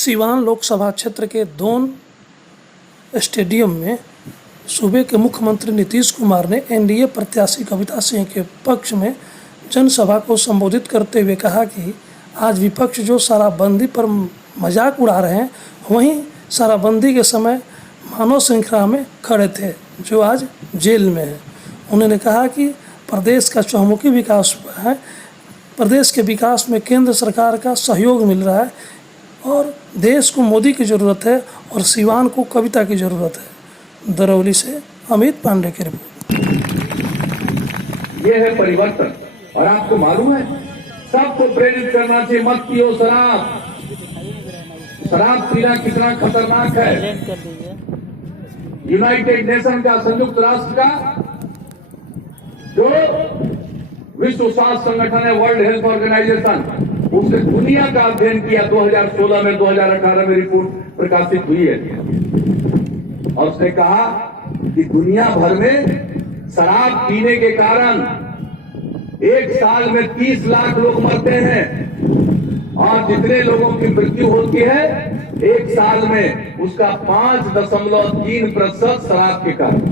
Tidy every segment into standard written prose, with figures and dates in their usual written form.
सीवान लोकसभा क्षेत्र के दोन स्टेडियम में सूबे के मुख्यमंत्री नीतीश कुमार ने एनडीए प्रत्याशी कविता सिंह के पक्ष में जनसभा को संबोधित करते हुए कहा कि आज विपक्ष जो शराबबंदी पर मजाक उड़ा रहे हैं, वहीं शराबबंदी के समय मानव श्रृंखला में खड़े थे जो आज जेल में है। उन्होंने कहा कि प्रदेश का चहुमुखी विकास हुआ है, प्रदेश के विकास में केंद्र सरकार का सहयोग मिल रहा है और देश को मोदी की ज़रूरत है और सीवान को कविता की ज़रूरत है। दरौली से अमित पांडे की रिपोर्ट। ये है परिवर्तन। और आपको मालूम है, सबको प्रेरित करना चाहिए, मत पियो शराब। शराब पीना कितना खतरनाक है। यूनाइटेड नेशन का, संयुक्त राष्ट्र का जो विश्व स्वास्थ्य संगठन है, वर्ल्ड हेल्थ ऑर्गेनाइजेशन, उसने दुनिया का अध्ययन किया। 2016 में 2018 में रिपोर्ट प्रकाशित हुई है और उसने कहा कि दुनिया भर में शराब पीने के कारण एक साल में 30 लाख लोग मरते हैं और जितने लोगों की मृत्यु होती है एक साल में, उसका 5.3% शराब के कारण।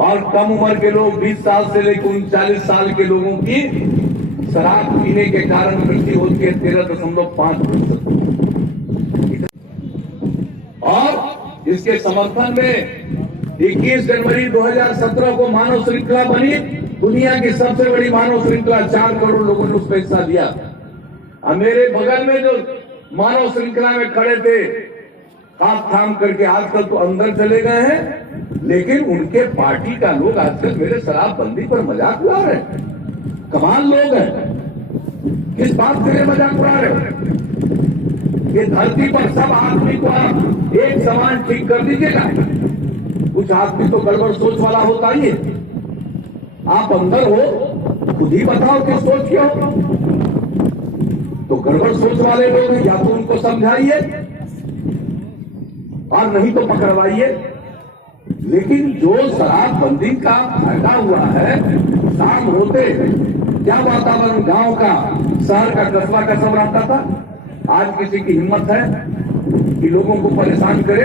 और कम उम्र के लोग 20 साल से लेकर 39 साल के लोगों की शराब पीने के कारण मृत्यु होती है 13.5%। और इसके समर्थन में 21 जनवरी 2017 को मानव श्रृंखला बनी, दुनिया की सबसे बड़ी मानव श्रृंखला। 4 करोड़ लोगों ने उसमें हिस्सा दिया। और मेरे बगल में जो मानव श्रृंखला में खड़े थे, हाथ थाम करके, आजकल तो अंदर चले गए हैं, लेकिन उनके पार्टी का लोग आजकल मेरे शराबबंदी पर मजाक उड़ा रहे हैं। कमाल लोग हैं। किस बात के लिए मजाक उड़ा रहे हो? ये धरती पर सब आदमी को आप एक समान ठीक कर दीजिएगा। कुछ आदमी तो गड़बड़ सोच वाला होता ही है। आप अंदर हो, खुद ही बताओ किस सोच के हो। तो गड़बड़ सोच वाले लोग या तो उनको समझाइए और नहीं तो पकड़वाइए। लेकिन जो शराबबंदी का फायदा हुआ है, शाम होते क्या वातावरण गांव का, शहर का, कस्बा का सब रहता था। आज किसी की हिम्मत है कि लोगों को परेशान करे?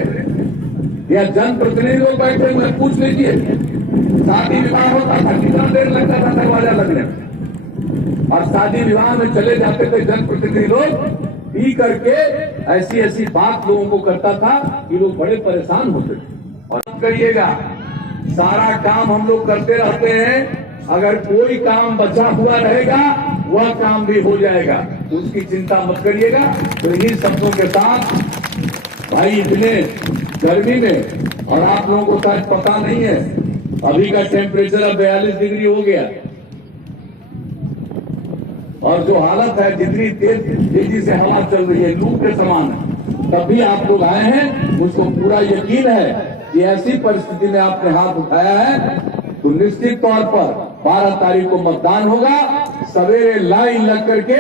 या जनप्रतिनिधि लोग बैठे हुए, पूछ लीजिए, शादी विवाह होता था, कितना देर लगता था दरवाजा लगने में। और शादी विवाह में चले जाते थे जनप्रतिनिधि लोग, पी करके ऐसी ऐसी बात लोगों को करता था कि लोग बड़े परेशान होते थे। और करिएगा, सारा काम हम लोग करते रहते हैं, अगर कोई काम बचा हुआ रहेगा वह काम भी हो जाएगा, तो उसकी चिंता मत करिएगा। तो इन्हीं शब्दों के साथ भाई, इतने गर्मी में, और आप लोगों को शायद पता नहीं है, अभी का टेम्परेचर अब 42 डिग्री हो गया। और जो हालत है, जितनी तेजी से हवा चल रही है, लू के समान है, तब भी आप लोग आए हैं। मुझको पूरा यकीन है कि ऐसी परिस्थिति में आपने हाथ उठाया है तो निश्चित तौर पर 12 तारीख को मतदान होगा। सवेरे लाइन लग करके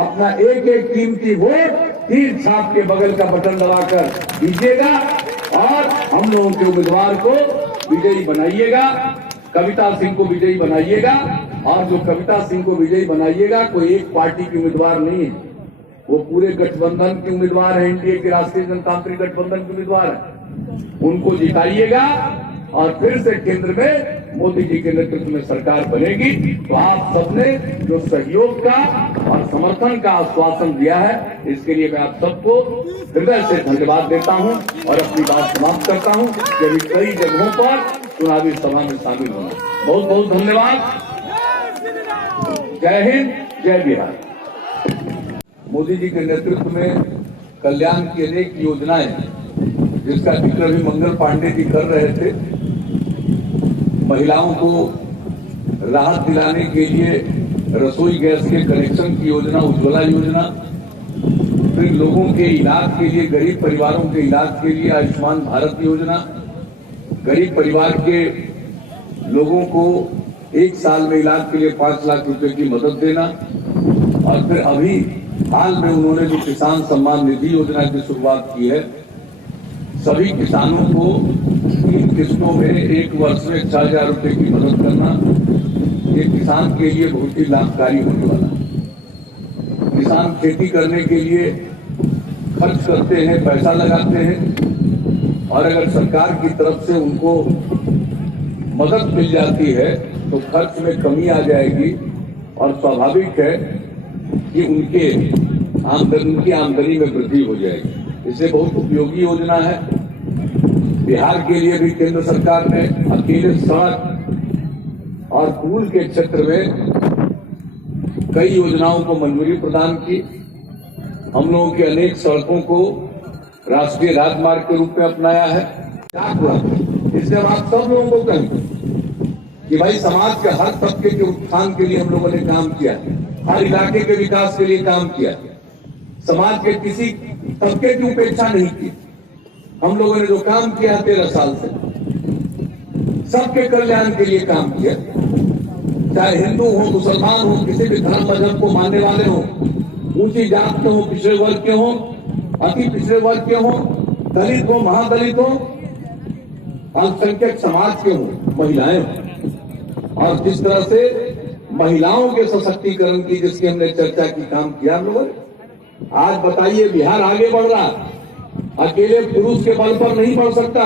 अपना एक एक कीमती वोट तीर छाप के बगल का बटन दबाकर दीजिएगा और हम लोगों के उम्मीदवार को विजयी बनाइएगा। कविता सिंह को विजयी बनाइएगा। और जो कविता सिंह को विजयी बनाइएगा, कोई एक पार्टी की उम्मीदवार नहीं है, वो पूरे गठबंधन की उम्मीदवार है, एनडीए के राष्ट्रीय जनतांत्रिक गठबंधन की उम्मीदवार है। उनको जिताइएगा और फिर से केंद्र में मोदी जी के नेतृत्व में सरकार बनेगी। तो आप सबने जो सहयोग का और समर्थन का आश्वासन दिया है, इसके लिए मैं आप सबको हृदय से धन्यवाद देता हूं और अपनी बात समाप्त करता हूं। अभी कई जगहों पर चुनावी सभा में शामिल होना। बहुत बहुत धन्यवाद। जय हिंद, जय बिहार। मोदी जी के नेतृत्व में कल्याण की अनेक योजनाएं, जिसका जिक्र भी मंगल पांडे जी कर रहे थे। महिलाओं को राहत दिलाने के लिए रसोई गैस के कनेक्शन की योजना, उज्ज्वला योजना, फिर लोगों के इलाज के लिए, गरीब परिवारों के इलाज के लिए आयुष्मान भारत योजना, गरीब परिवार के लोगों को एक साल में इलाज के लिए 5 लाख रुपए की मदद देना, और फिर अभी हाल में उन्होंने जो किसान सम्मान निधि योजना की शुरुआत की है, सभी किसानों को 3 किस्तों में एक वर्ष में 6,000 रुपए की मदद करना, ये किसान के लिए बहुत ही लाभकारी होने वाला है। किसान खेती करने के लिए खर्च करते हैं, पैसा लगाते हैं, और अगर सरकार की तरफ से उनको मदद मिल जाती है तो खर्च में कमी आ जाएगी, और स्वाभाविक है कि उनकी आमदनी में वृद्धि हो जाएगी। इससे बहुत उपयोगी योजना है। बिहार के लिए भी केंद्र सरकार ने अकेले सड़क और पुल के क्षेत्र में कई योजनाओं को मंजूरी प्रदान की। हम लोगों की अनेक सड़कों को राष्ट्रीय राजमार्ग के रूप में अपनाया है। इसलिए हम आप सब लोगों को कहेंगे कि भाई समाज के हर तबके के उत्थान के लिए हम लोगों ने काम किया, हर इलाके के विकास के लिए काम किया, समाज के किसी तबके की उपेक्षा नहीं की। हम लोगों ने जो काम किया 13 साल से, सबके कल्याण के लिए काम किया, चाहे हिंदू हो, मुसलमान हो, किसी भी धर्म मजहब को मानने वाले हो, ऊंची जात के हो, पिछड़े वर्ग के हो, अति पिछड़े वर्ग के हो, दलित हो, महादलित हो, अल्पसंख्यक समाज के हो, महिलाएं हो। और जिस तरह से महिलाओं के सशक्तिकरण की जिसकी हमने चर्चा की, काम किया हम लोगों ने। आज बताइए, बिहार आगे बढ़ रहा, अकेले पुरुष के बल पर नहीं बढ़ सकता।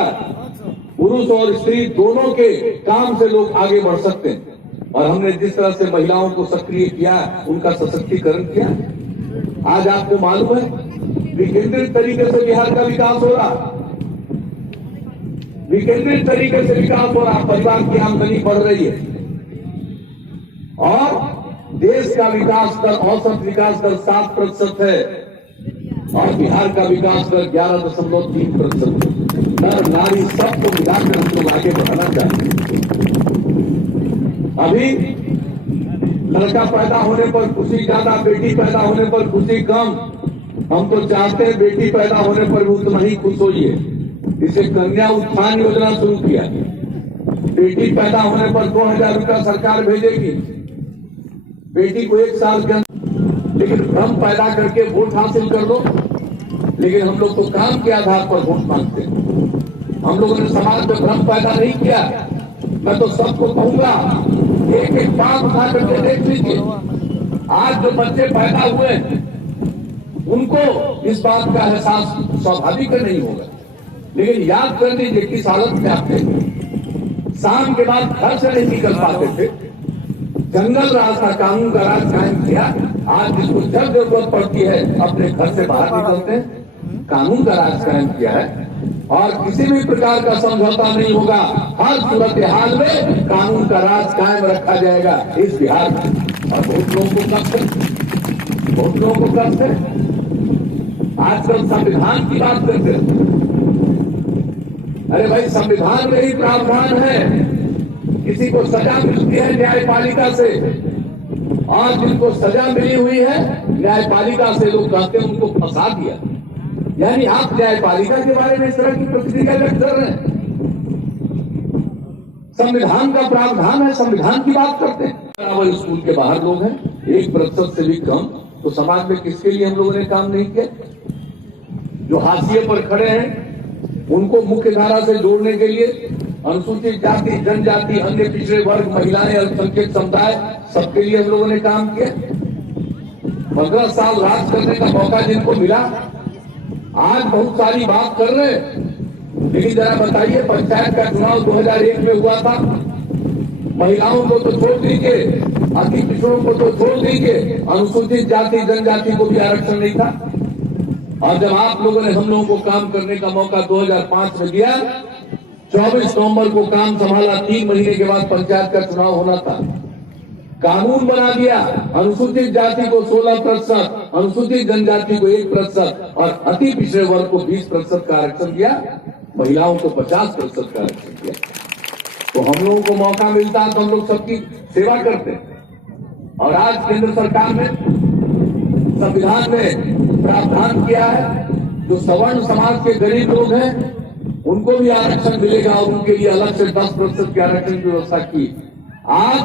पुरुष और स्त्री दोनों के काम से लोग आगे बढ़ सकते हैं। और हमने जिस तरह से महिलाओं को सक्रिय किया, उनका सशक्तिकरण किया, आज आपको मालूम है विकेंद्रित तरीके से बिहार का विकास हो रहा, विकेंद्रित तरीके से विकास हो रहा। परिवार की आमदनी बढ़ रही है और देश का विकास दर, औसत विकास दर 7% है और बिहार का विकास दर 11.3%। नर नारी सबको मिलाकर हम लोग आगे बढ़ाना चाहिए। अभी लड़का पैदा होने पर खुशी ज्यादा, बेटी पैदा होने पर खुशी कम। हम तो चाहते हैं बेटी पैदा होने पर भी उतना ही खुश होइए। इसे कन्या उत्थान योजना शुरू किया। बेटी पैदा होने पर 2000 रुपया सरकार भेजेगी बेटी को 1 साल के अंदर। लेकिन भ्रम पैदा करके वोट हासिल कर लो। लेकिन हम लोग तो काम के आधार पर वोट मांगते हैं। हम लोगों ने समाज में भ्रम पैदा नहीं किया। मैं तो सबको कहूंगा, एक एक बात उठा करके देख लीजिए। आज जो बच्चे पैदा हुए उनको इस बात का एहसास स्वाभाविक नहीं होगा। लेकिन याद कर लीजिए किस हालत में आप थे। शाम के बाद घर से नहीं निकल पाते थे, जंगल राज था, कानून का राज कायम किया। आज जिसको जब जरूरत पड़ती है अपने घर से बाहर निकलते हैं, कानून का राज कायम किया है और किसी भी प्रकार का समझौता नहीं होगा। हर सूरत हाल में कानून का राज कायम रखा जाएगा इस बिहार में। और बहुत लोगों को कष्ट है, बहुत लोगों को कष्ट है। आजकल संविधान की बात करते हैं। अरे भाई, संविधान में ही प्रावधान है, किसी को सजा मिलती है न्यायपालिका से, और जिनको सजा मिली हुई है न्यायपालिका से लोग कहते हैं उनको फंसा दिया। यानी आप न्यायपालिका के बारे में इस तरह की प्रतिक्रिया व्यक्त कर रहे हैं। संविधान का प्रावधान है, संविधान की बात करते हैं। वो स्कूल के बाहर लोग हैं 1% से भी कम, तो समाज में किसके लिए हम लोगों ने काम नहीं किया? जो हाशिए पर खड़े हैं उनको मुख्य धारा से जोड़ने के लिए अनुसूचित जाति, जनजाति, अन्य पिछड़े वर्ग, महिलाएं, अल्पसंख्यक समुदाय, सबके लिए हम लोगों ने काम किया। 15 साल राज करने का मौका जिनको मिला, आज बहुत सारी बात कर रहे हैं। लेकिन जरा बताइए, पंचायत का चुनाव 2001 में हुआ था, महिलाओं को तो छोड़ दीजिए, अति पिछड़ों को तो छोड़ दीजिए, अनुसूचित जाति, जनजाति को भी आरक्षण नहीं था। और जब आप लोगों ने हम लोगों को काम करने का मौका 2005 में दिया, 24 नवंबर को काम संभाला, 3 महीने के बाद पंचायत का चुनाव होना था। कानून बना दिया, अनुसूचित जाति को 16%, अनुसूचित जनजाति को 1% और अति पिछड़े वर्ग को 20% का आरक्षण दिया, महिलाओं को 50% का आरक्षण दिया। तो हम लोगों को मौका मिलता है तो हम लोग सबकी सेवा करते हैं। और आज केंद्र सरकार ने संविधान में प्रावधान किया है, जो सवर्ण समाज के गरीब लोग हैं उनको भी आरक्षण मिलेगा और उनके लिए अलग से 10% के आरक्षण की व्यवस्था की। आज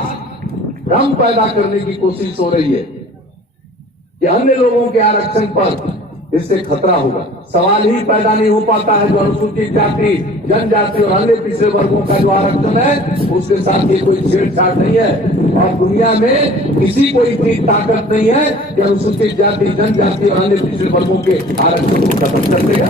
भ्रम पैदा करने की कोशिश हो रही है कि अन्य लोगों के आरक्षण पर इससे खतरा होगा। सवाल ही पैदा नहीं हो पाता है जो अनुसूचित जाति, जनजाति और अन्य पिछड़े वर्गों का जो आरक्षण है उसके साथ ये कोई छेड़छाड़ नहीं है। और दुनिया में किसी को इतनी ताकत नहीं है कि अनुसूचित जाति, जनजाति और अन्य पिछड़े वर्गों के आरक्षण को खत्म कर देगा।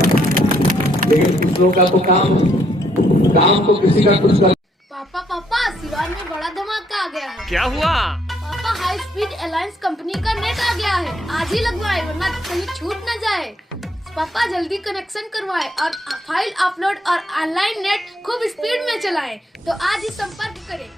लेकिन कुछ लोगों का तो काम तो किसी का कुछ कर। पापा सिवान में बड़ा धमाका आ गया है। क्या हुआ? पापा हाई स्पीड अलायंस कंपनी का नेट आ गया है, आज ही लगवाए वरना कहीं छूट न जाए। पापा जल्दी कनेक्शन करवाए और फाइल अपलोड और ऑनलाइन नेट खूब स्पीड में चलाएं। तो आज ही संपर्क करें।